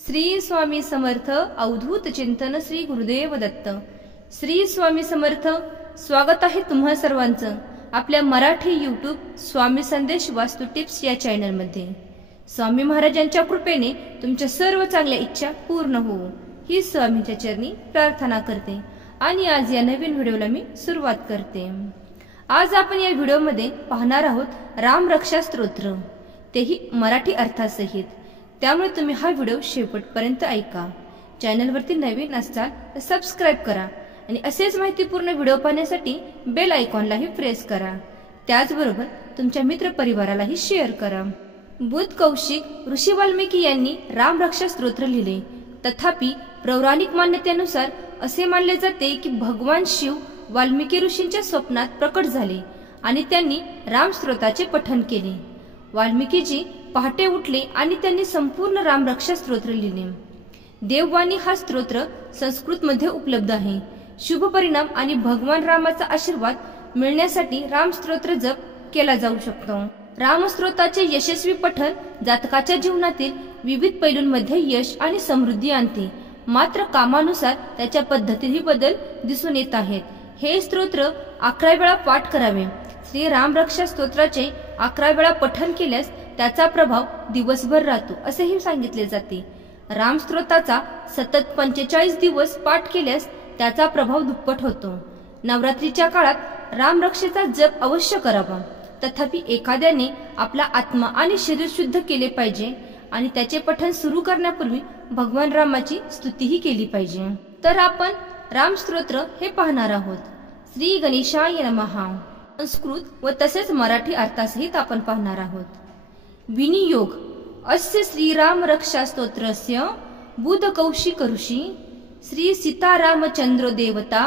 श्री स्वामी समर्थ अवधूत चिंतन श्री गुरुदेव दत्त। श्री स्वामी समर्थ। स्वागत आहे तुम्हा सर्वांचं आपल्या मराठी यूट्यूब स्वामी संदेश वास्तू टिप्स या चॅनल मध्ये। स्वामी महाराजांच्या कृपेने तुमच्या सर्व चांगल्या इच्छा पूर्ण होवो ही स्वामींच्या चरणी प्रार्थना करते आणि आज या नवीन व्हिडिओला मी सुरुवात करते। आज आपण या व्हिडिओमध्ये पाहणार आहोत राम रक्षा स्तोत्र, तेही मराठी अर्थासहित। त्यामुळे तुम्ही हा व्हिडिओ शेवटपर्यंत ऐका। चॅनलवरती नवीन असाल तर सबस्क्राइब करा आणि असेच माहितीपूर्ण व्हिडिओ पाहण्यासाठी बेल आयकॉनलाही प्रेस करा। त्याचबरोबर तुमच्या मित्र परिवारालाही शेअर करा। बुध कौशिक ऋषी वाल्मिकी यांनी राम रक्षा स्तोत्र लिहिले। तथापि पौराणिक मान्यतेनुसार असे मानले जाते की भगवान शिव वाल्मिकी ऋषींच्या स्वप्नात प्रकट झाले आणि त्यांनी राम स्तोत्राचे पठण केले। वाल्मिकीजी पहाटे उठले आणि त्यांनी संपूर्ण राम रक्षा स्तोत्र लिहिले। देववाणी हा स्तोत्र संस्कृत मध्ये उपलब्ध आहे। शुभ परिणाम आणि भगवान रामाचा आशीर्वाद मिळण्यासाठी राम स्तोत्र जप केला जाऊ शकतो। राम स्तोत्राचे यशस्वी पठण जातकाच्या जीवनातील विविध पैलूंमध्ये यश आणि समृद्धी आणते, मात्र कामानुसार त्याच्या पद्धतीतही बदल दिसून येत आहेत। हे स्तोत्र 11 वेळा पाठ करावे। श्री राम रक्षा स्तोत्राचे 11 वेळा पठण केल्यास त्याचा प्रभाव दिवसभर राहतो असेही सांगितले जाते। राम स्तोत्राचा सतत 45 दिवस पाठ केल्यास त्याचा प्रभाव दुप्पट होतो। नवरात्रीच्या काळात राम रक्षेचा जप अवश्य करावा। तथापि एखाद्याने आपला आत्मा आणि शरीर शुद्ध केले पाहिजे आणि त्याचे पठण सुरू करण्यापूर्वी भगवान रामाची स्तुतीही केली पाहिजे। तर आपण राम स्तोत्र हे पाहणार आहोत। श्री गणेशाय नमः संस्कृत व तसेच मराठी अर्थासहित आपण पाहणार आहोत। विनियोग अस्य श्रीराम रक्षा स्तोत्रस्य बुध कौशिक ऋषी श्री सीतारामचंद्र देवता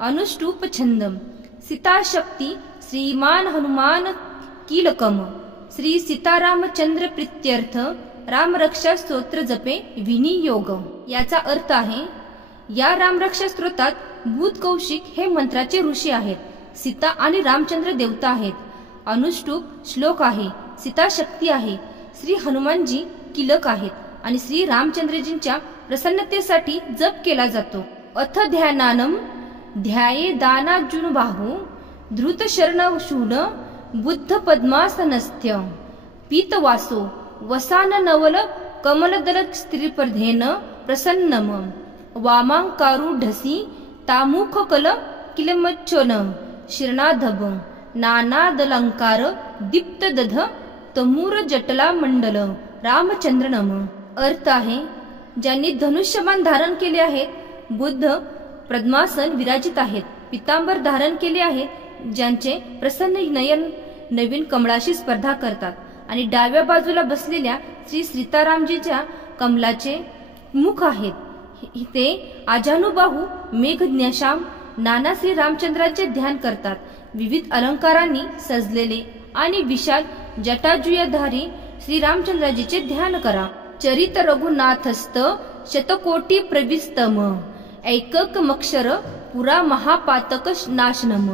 अनुष्टुप छंदम सीता शक्ति श्रीमान हनुमान कीलकम श्री सीतारामचंद्र प्रीत्यर्थ राम रक्षा स्तोत्र जपे विनियोग। याचा अर्थ आहे या राम रक्षा स्तोत्रात बुध कौशिक हे मंत्राचे ऋषी आहेत, सीता आणि रामचंद्र देवता आहेत, अनुष्टुप श्लोक आहे, सीता शक्ती आहे, श्री हनुमानजी कीलक आहेत आणि श्री रामचंद्रजींच्या प्रसन्नतेसाठी जप केला जातो। अथ ध्यानानम ध्याये दानार्जुन बाहू धृत शरणशूल बुद्ध पद्मासनस्थ्य पीतवासो वसान नवल कमलदल स्त्रीपर्धेन प्रसन्नम वामांकारूढसी तामुख कल किलमच्चन शिरणाधब नानादलंकार दीप्त दध तमूर जटला मंडल रामचंद्र नम। अर्थ आहे ज्यांनी धनुष्यबाण धारण केले आहेत, बुद्ध पद्मासन विराजित आहेत, पितांबर धारण केले आहे, ज्यांचे प्रसन्न नयन नवीन कमळाशी स्पर्धा करतात आणि डाव्या बाजूला बसलेल्या श्री सीतारामजीच्या कमलाचे मुख आहेत, ते आजानुबाहू मेघज्ञाशाम नाना श्री रामचंद्राचे ध्यान करतात। विविध अलंकारांनी सजलेले आणि विशाल जटाजुयाधारी श्री रामचंद्राजीचे ध्यान करा। चरित रघुनाथस्त शतकोटी प्रविस्तम ऐककमक्षर पुरा महापातक नाशनम।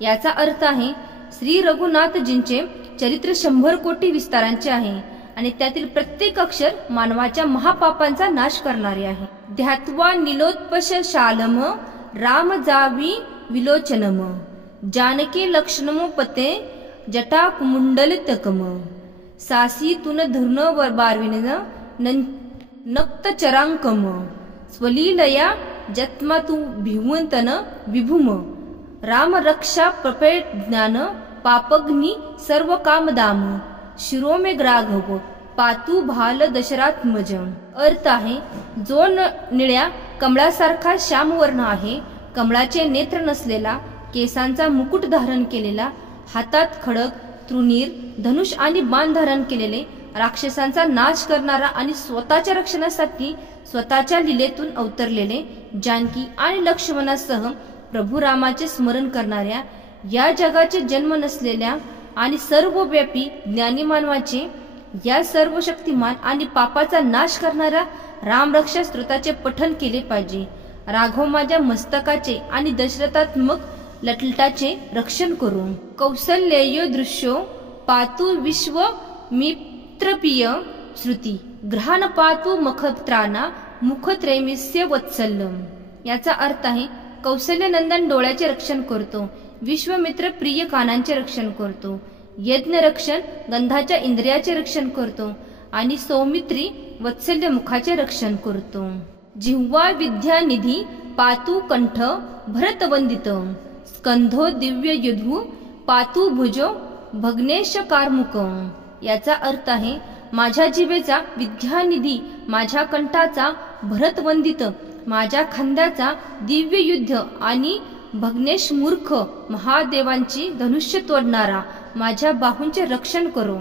याचा अर्थ आहे श्री रघुनाथजींचे चरित्र 100 कोटी विस्तारांचे आहे आणि त्यातील प्रत्येक अक्षर मानवाच्या महापापांचा नाश करणारे आहे। ध्यात्वा नीलोत्पशालम राम जावी विलोचनम जानके लक्ष्मणोपते जटा कुमुंडलितकम सासी तुन धुर्न बारविन नक्त चरांकम स्वलीलया जत्मा तू भिवंतन विभुम राम रक्षा प्रपे ज्ञान पापग्नि सर्व कामदाम शिरोमे ग्राघव पातू भाल दशरात्मज। अर्थ आहे जो निळ्या कमळासारखा श्यामवर्ण आहे, कमळाचे नेत्र नसलेला, केसांचा मुकुट धारण केलेला, हातात खडग तृणीर धनुष आणि बाण धारण केलेले, राक्षसांचा नाश करणारा आणि स्वतःच्या रक्षणासाठी स्वतःच्या लीलेतून अवतरलेले, जानकी आणि लक्ष्मणासह प्रभू रामाचे स्मरण करणाऱ्या, या जगाचे जन्म नसलेल्या आणि सर्वव्यापी ज्ञानी मानवाचे, या सर्व शक्तिमान आणि पापाचा नाश करणाऱ्या राम रक्षा स्तोत्राचे पठण केले पाहिजे। राघव माझ्या मस्तकाचे आणि दशरथात्मक लटलटाचे रक्षण करू। कौसल्ययो दृश्यो पातु विश्व मित्रप्रिय श्रुती ग्रहाण पातु मखत्राना मुखत्रैमिस्य वत्सल्यम. याचा अर्थ आहे कौशल्यनंदन डोळ्याचे रक्षण करतो, विश्वमित्र प्रिय कानांचे रक्षण करतो, यज्ञ रक्षण गंधाच्या इंद्रियाचे रक्षण करतो आणि सौमित्री वत्सल्य मुखाचे रक्षण करतो. जिह्वा विद्यानिधी पातु कंठ भरतवंदित. स्कंधो दिव्य युधू पातु भुजो भग्नेश कारमुक. याचा अर्थ आहे माझ्या जिभेचा विद्यानिधी, माझ्या कंठाचा भरतवंदित, माझ्या खांद्याचा दिव्य युद्ध आणि भग्नेश मूर्ख महादेवांची धनुष्य तोडणारा माझ्या बाहूंचे रक्षण करो.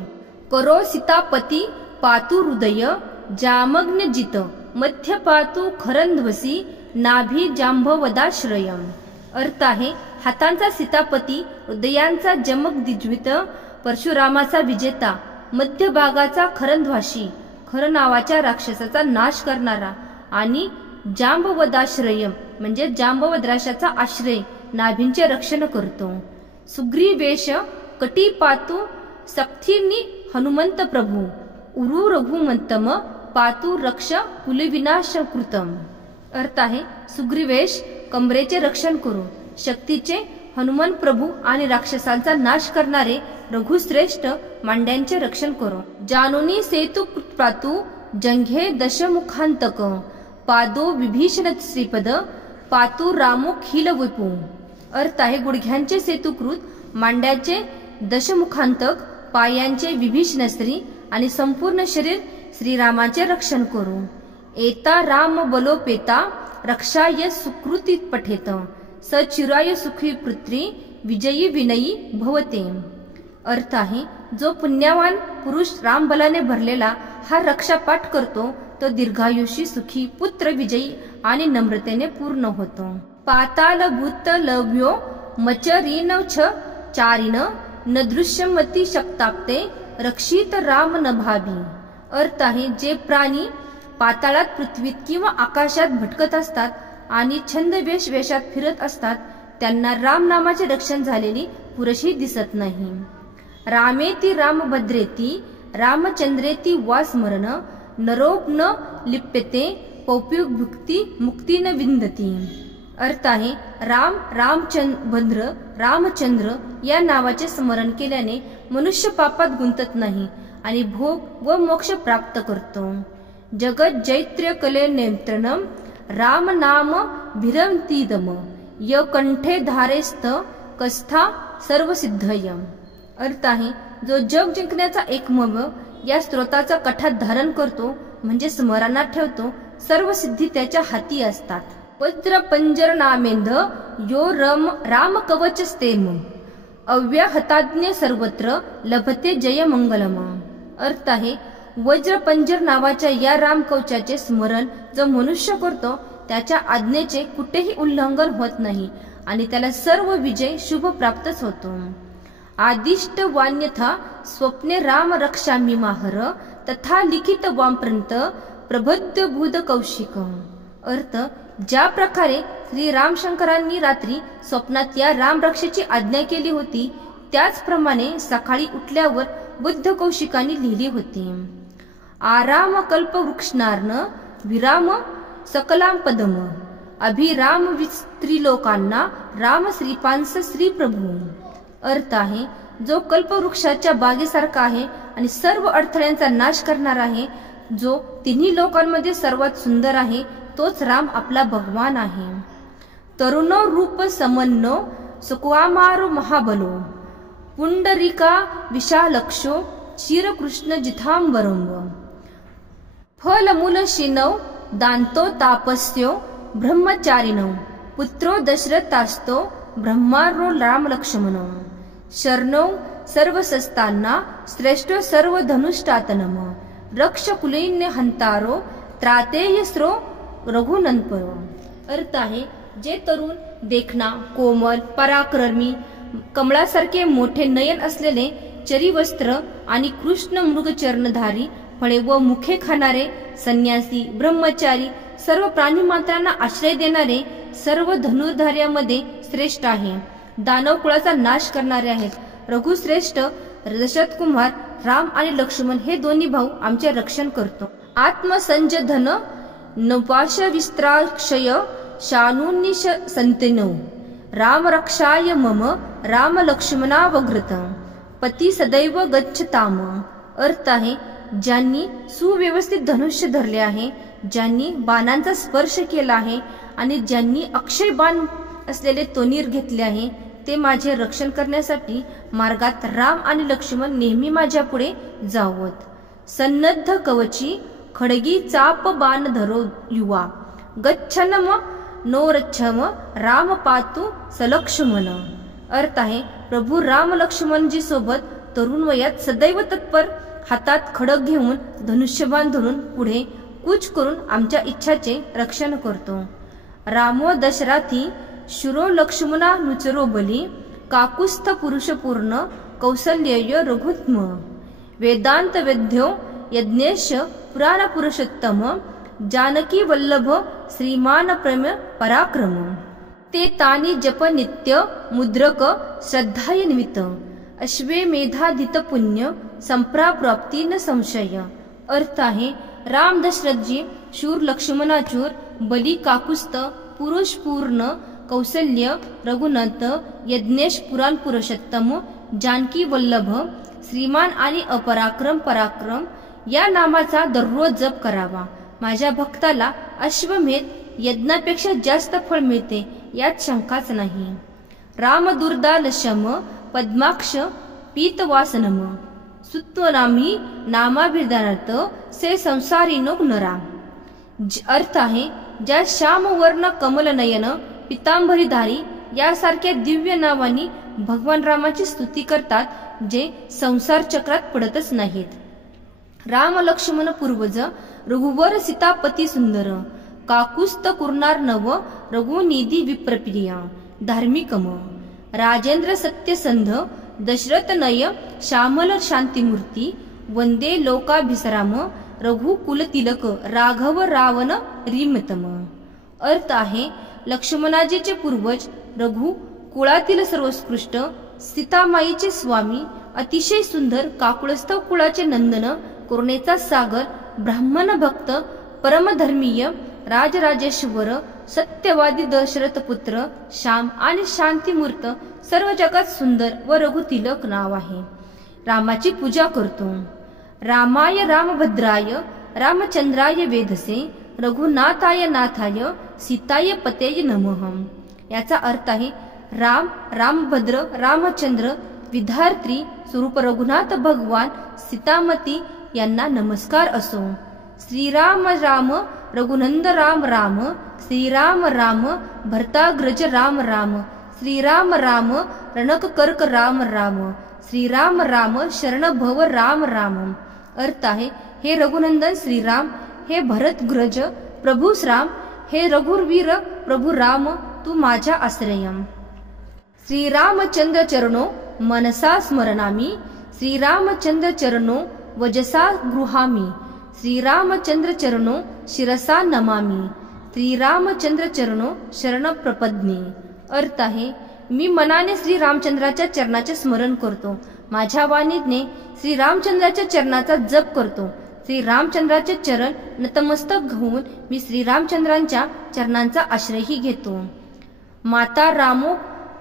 करो सीतापती पातु हृदय जामग्न जित. मध्य पातु खरंध्वसी नाभी जांभवदाश्रयम. अर्थ आहे हातांचा सीतापती, हृदयांचा जमक दिज्वित, परशुरामाचा विजेता, मध्यभागाचा खरंध्वाशी, खर नावाच्या राक्षसाचा नाश करणारा आणि जांबवदाश्रयम म्हणजे जांबवद्राशाचा आश्रय, नाभींचे रक्षण करतो. सुग्रीवेश कटी पातु सक्तीर्नी हनुमंत प्रभू. उरु रघुमंतम पातु रक्ष कुलविनाश कृतम. अर्थ आहे सुग्रीवेश कमरेचे रक्षण करू, शक्तीचे हनुमान प्रभू आणि राक्षसांचा नाश करणारे रघुश्रेष्ठ मांड्यांचे रक्षण करो. जानोनी सेतु पातु जंघे दशमुखांतक. पादो विभीषण श्रीपद पातु रामो खिल विपू. अर्थ आहे गुडघ्यांचे सेतुकृत, मांड्याचे दशमुखांतक, पायांचे विभीषण श्री आणि संपूर्ण शरीर श्रीरामाचे रक्षण करू. एता राम बलोपेता रक्षाय सुकृती पठेत. स चिराय सुखी पुत्री विजयी विनयी भवते. अर्थ आहे जो पुण्यवान पुरुष रामबलाने भरलेला हा रक्षापाठ करतो तो दीर्घायुषी सुखी पुत्र विजयी आणि नम्रतेने पूर्ण होतो. पाताल भूत लव्यो मचरीन छ चारिन न दृश्यमती शक्ताप्ते रक्षित राम न भावी. अर्थ आहे जे प्राणी पाताळात, पृथ्वीत किंवा आकाशात भटकत असतात आणि छंदवेश वेशात फिरत असतात त्यांना राम नामाचे रक्षण झालेली पुरेशी दिसत नाही. रामेती रामभद्रेती रामचंद्रेती वा स्मरण नरोप न लिप्यते पौप्युक्ती मुक्ती न विंदती. अर्थ आहे रामचंद्र या नावाचे स्मरण केल्याने मनुष्य पापात गुंतत नाही आणि भोग व मोक्ष प्राप्त करतो. जगत जैत्र्य कले नेत्रनम राम नाम भिरंतीदम य कंठे धारेस्त कस्था सर्वसिद्धयम. अर्थ आहे जो जग जिंकण्याचा एकमेव या स्त्रोताचा कठात धारण करतो म्हणजे स्मरणात ठेवतो, सर्व सिद्धी त्याच्या हाती असतात. वज्र पंजर नामेंद यो राम कवच स्तेम अव्याहताज्ञ सर्वत्र लभते जय मंगलम. अर्थ आहे वज्र पंजर नावाच्या या राम कवचाचे स्मरण जो मनुष्य करतो त्याच्या आज्ञेचे कुठेही उल्लंघन होत नाही आणि त्याला सर्व विजय शुभ प्राप्तच होतो. आदिष्ट वान्यथा स्वप्ने राम रक्षामी माहर तथा लिखित वामप्रंत प्रबद्ध भूद कौशिक. अर्थ ज्या प्रकारे श्री रामशंकरांनी रात्री स्वप्नात या राम रक्षेची आज्ञा केली होती त्याचप्रमाणे सकाळी उठल्यावर बुद्ध कौशिकांनी लिहिली होती. आराम कल्प वृक्षनार्ण विराम सकलाम पदम अभिराम विस्त्रीलोकांना राम श्रीपांस श्री प्रभू. अर्थ आहे जो कल्पवृक्षाच्या बागेसारखा आहे आणि सर्व अडथळ्यांचा नाश करणार आहे, जो तिन्ही लोकांमध्ये सर्वात सुंदर आहे तोच राम आपला भगवान आहे. तरुणो रूप समन्नो सुकुमारो महाबलो पुंडरिका विशालक्षो क्षीरकृष्ण जिथांबरंब. फलमूल शिनव दांतो तापस्यो ब्रह्मचारिणो पुत्रो दशरथास्तो ब्रह्मारो राम लक्ष्मण. शरणो सर्वसस्तांना श्रेष्ठो सर्व धनुष्टातनम रक्ष कुलीन्य हंतारो त्रातेय स्रो रघुनंदपरो. अर्थ आहे जे तरुण देखणा कोमल पराक्रमी कमळासारखे मोठे नयन असलेले चरीवस्त्र आणि कृष्ण मृगचरणधारी फळे व मुखे खाणारे संन्यासी ब्रह्मचारी सर्व प्राणीमात्रांना आश्रय देणारे सर्व धनुर्धार्यामध्ये श्रेष्ठ आहे. दानव कुळाचा नाश करणारे आहेत. रघुश्रेष्ठ दशरथ कुमार राम आणि लक्ष्मण हे दोन्ही भाऊ आमचे रक्षण करतो. आत्मसंजधन नपाश विस्त्राक्षय शानून्निश संतेनो राम रक्षाय मम राम लक्ष्मणावघृत पती सदैव गच्छताम। अर्थ आहे, ज्यांनी सुव्यवस्थित धनुष्य धरले आहे, ज्यांनी बाणांचा स्पर्श केला आहे आणि ज्यांनी अक्षय बाण असलेले तोनीर घेतले आहे, ते माझे रक्षण करण्यासाठी मार्गात राम आणि लक्ष्मण नेहमी माझ्या पुढे जावत। सन्नद्ध कवची खडगी चाप बाण धरो युवा गच्छनम नो रच्छम राम पातू सलक्ष्मण। अर्थ आहे, प्रभू राम लक्ष्मणजी सोबत तरुण वयात सदैव तत्पर, हातात खडक घेऊन धनुष्यबाण धरून पुढे कूच करून आमच्या इच्छाचे रक्षण करतो। रामो दशराथी शुरो लक्ष्मणा नुचरो बली काकुस्थ पुरुष पूर्ण कौसल्य रघुत्म वेदांत वेद्यो यज्ञेश पुराण पुरुषोत्तम जानकी वल्लभ श्रीमान प्रेम पराक्रम ते तानी जप नित्य मुद्रक श्रद्धाय निमित्त अश्वेमेधादित पुण्य संप्राप्ती न संशय। अर्थ आहे, राम दशरथजी शूर लक्ष्मणाचूर बली काकुस्थ पुरुष पूर्ण कौसल्य रघुनाथ यज्ञेश पुराण पुरुषोत्तम जानकी वल्लभ श्रीमान आणि अपराक्रम पराक्रम या नामाचा दररोज जप करावा। माझ्या भक्ताला अश्वमेध यज्ञापेक्षा जास्त फळ मिळते यात शंकाच नाही। राम दुर्दाल शम पद्माक्ष पीतवासनम सुत्वनामी नामाभिधानार्थ से संसारीनो नरा। अर्थ आहे, ज्या श्यामवर्ण कमलनयन पितांबरीधारी यासारख्या दिव्य नावानी भगवान रामाची स्तुती करतात, जे संसार चक्रात पडतच नाहीत। राम लक्ष्मण पूर्वज रघुवर सीतापती सुंदर काकुस्थ कुर्नार नव रघुनिधी विप्रप्रिया धार्मिकम राजेंद्र सत्यसंध दशरथ नय श्यामल शांतिमूर्ती वंदे लोकाभिसराम रघुकुल तिलक राघव रावण रिमतम। अर्थ आहे, लक्ष्मणाजीचे पूर्वज रघु कुळातील सर्वोत्कृष्ट सीतामाईचे स्वामी अतिशय सुंदर काकुळस्थ कुळाचे नंदन करुणेचा सागर ब्राह्मण भक्त परमधर्मीय राजराजेश्वर सत्यवादी दशरथ पुत्र श्याम आणि शांतिमूर्त सर्व जगात सुंदर व रघुतिलक नाव आहे। रामाची पूजा करतो। रामाय रामभद्राय रामचंद्राय वेधसे रघुनाथाय नाथाय सीताय पतेय नमः। याचा अर्थ आहे, राम रामभद्र रामचंद्र विधात्री स्वरूप रघुनाथ भगवान सीतामती यांना नमस्कार असो। श्रीराम राम रघुनंद राम राम श्रीराम राम भरताग्रज राम राम श्रीराम राम रणक कर्क राम राम श्रीराम राम शरण भव राम राम। अर्थ आहे, हे रघुनंदन श्रीराम, हे भरतग्रज प्रभू राम, हे रघुवीर प्रभू राम, तू माझ्या आश्रयम। श्रीरामचंद्र चरणो मनसा स्मरणामी श्रीरामचंद्र चरणो वजसा गृहामी श्रीरामचंद्र चरणो शिरसा नमामी श्रीरामचंद्र चरणो शरण प्रपद्मी। अर्थ आहे, मी मनाने श्रीरामचंद्राच्या चरणाचे स्मरण करतो, माझ्या वाणीने श्रीरामचंद्राच्या चरणाचा जप करतो। श्रीरामचंद्राचे चरण नतमस्तक घेऊन मी श्रीरामचंद्रांच्या चरणांचा आश्रयही घेतो। माता रामो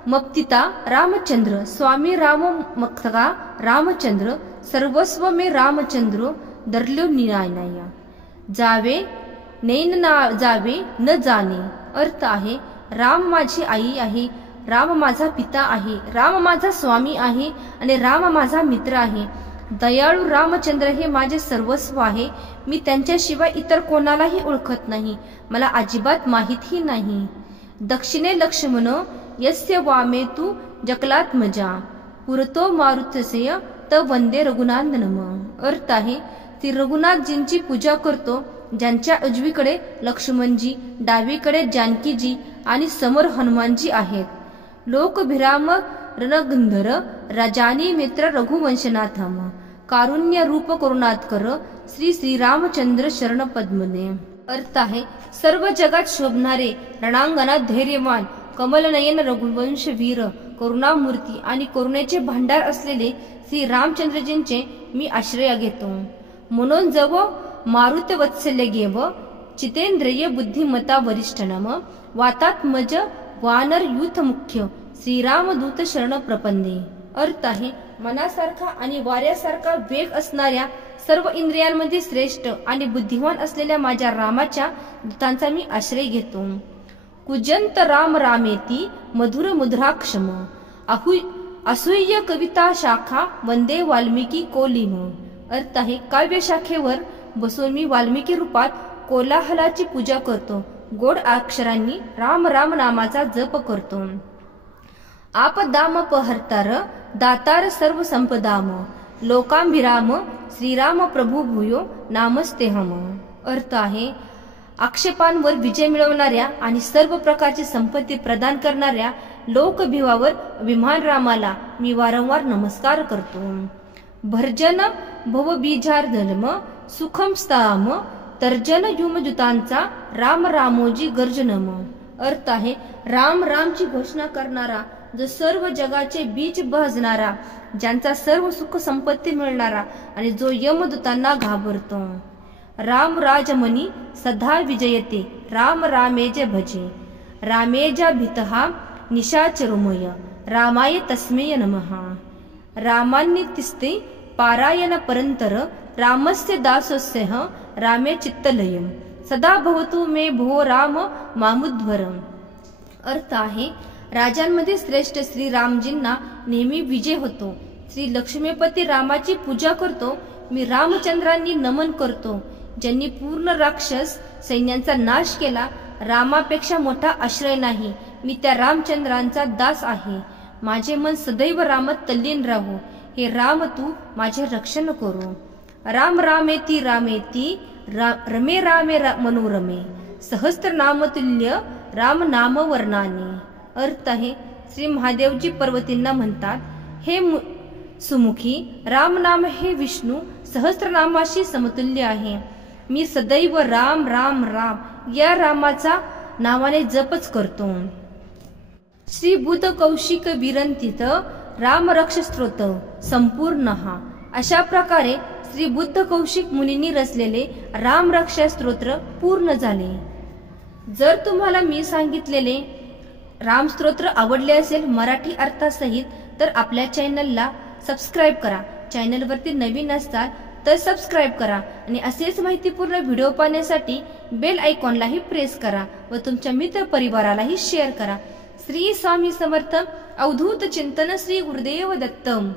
मप्तिता रामचंद्र स्वामी राम मक्तका रामचंद्र सर्वस्व मे रामचंद्र दर्ल्यो निरायनाय जावे नैन ना जावे न जाणे। अर्थ आहे, राम माझी आई आहे, राम माझा पिता आहे, राम माझा स्वामी आहे आणि राम माझा मित्र आहे। दयाळू रामचंद्र हे माझे सर्वस्व आहे, मी त्यांच्याशिवाय इतर कोणालाही ओळखत नाही, मला अजिबात माहीतही नाही। दक्षिणे लक्ष्मण यस्य वामे तू जकलात्मजा पुरतो मारुतस्य त वंदे रघुनाथनम। अर्थ आहे, ती रघुनाथजींची पूजा करतो, ज्यांच्या उजवीकडे लक्ष्मणजी, डावीकडे जानकीजी आणि समोर हनुमानजी आहेत। लोकभिराम रणगंधर राजानी मित्र रघुवंशनाथम कारुण्य रूप करुणात्कर श्री श्रीरामचंद्र शरण पद्मने। अर्थ आहे, सर्व जगात शोभणारे रणांगणात धैर्यवान कमलनयन रघुवंश वीर करुणामूर्ती आणि करुणेचे भांडार असलेले श्री रामचंद्रजींचे मी आश्रय घेतो। म्हणून जव मारुतवत्सल्य घेव चितेंद्रिय बुद्धिमता वरिष्ठ नम वातात्मज वानर यूथ मुख्य श्रीरामदूत शरण प्रपंदे। अर्थ आहे, मनासारखा आणि वाऱ्यासारखा वेग असणाऱ्या सर्व इंद्रियांमध्ये श्रेष्ठ आणि बुद्धिमान असलेल्या माझ्या रामाच्या दूतांचा मी आश्रय घेतो। कुजंत राम रामेती मधुर मुद्राक्षम असूय कविता शाखा वंदे वाल्मिकी कोलिम। अर्थ आहे, काव्य शाखेवर बसून मी वाल्मिकी रूपात कोलाहलाची पूजा करतो, गोड अक्षरांनी राम राम नामाचा जप करतो। आपदामपहर्तार दातार सर्व संपदाम लोकांभिराम श्रीराम प्रभू भूयो नामस्तेहम। अर्थ आहे, आक्षेपांवर विजय मिळवणाऱ्या आणि सर्व प्रकारची संपत्ती प्रदान करणाऱ्या लोकभिवावर अभिमान रामाला मी वारंवार नमस्कार करतो। भर्जन भवबीजार्धनम सुखम स्थाम तर्जन युमजुतांचा राम रामोजी गर्जनम। अर्थ आहे, राम रामची घोषणा करणारा, जो सर्व जगाचे बीज भाजणारा, ज्यांचा सर्व सुख संपत्ती मिळणारा आणि जो यमदूतांना घाबरतो। राम राजमनी सदा विजयते राम रामेज भजे रामेजा भीतहा निशाचरुमय रामाय तस्मेय नमः। रामान्यतिस्ते पारायण परंतर रामस्य दासोस्यः रामे चित्तलयम सदा भवतु मे भो राम मामुध्वरम। अर्थ आहे, राजांमध्ये श्रेष्ठ श्री रामजींना नेहमी विजय होतो। श्री लक्ष्मीपती रामाची पूजा करतो मी, रामचंद्रांनी नमन करतो, ज्यांनी पूर्ण राक्षस सैन्यांचा नाश केला। रामापेक्षा मोठा आश्रय नाही, मी त्या रामचंद्रांचा दास आहे। माझे मन सदैव रामात तल्लीन राहू, हे राम तू माझे रक्षण करू। राम रामेती रामेती रमे रामे मनोरमे सहस्त्र नामतुल्य राम नाम वर्णाने। अर्थ आहे, श्री महादेवजी पार्वतींना म्हणतात, हे सुमुखी, राम नाम हे विष्णू सहस्त्रनामाशी समतुल्य आहे। मी सदैव राम राम राम या रामाचा नावाने जपच करतो। श्री बुद्ध कौशिक विरंतीत राम रक्ष स्तोत्र संपूर्ण। अशा प्रकारे श्री बुद्ध कौशिक मुनींनी रचलेले राम रक्षा स्तोत्र पूर्ण झाले। जर तुम्हाला मी सांगितलेले राम स्तोत्र आवडले असेल मराठी अर्थासहित, तर आपल्या चॅनलला सबस्क्राईब करा। चॅनलवरती नवीन असताल तर सबस्क्राईब करा आणि असेच माहितीपूर्ण व्हिडिओ पाहण्यासाठी बेल आयकॉनलाही प्रेस करा व तुमच्या मित्र परिवारालाही शेअर करा। श्री स्वामी समर्थ। अवधूत चिंतन श्री गुरुदेव दत्तम।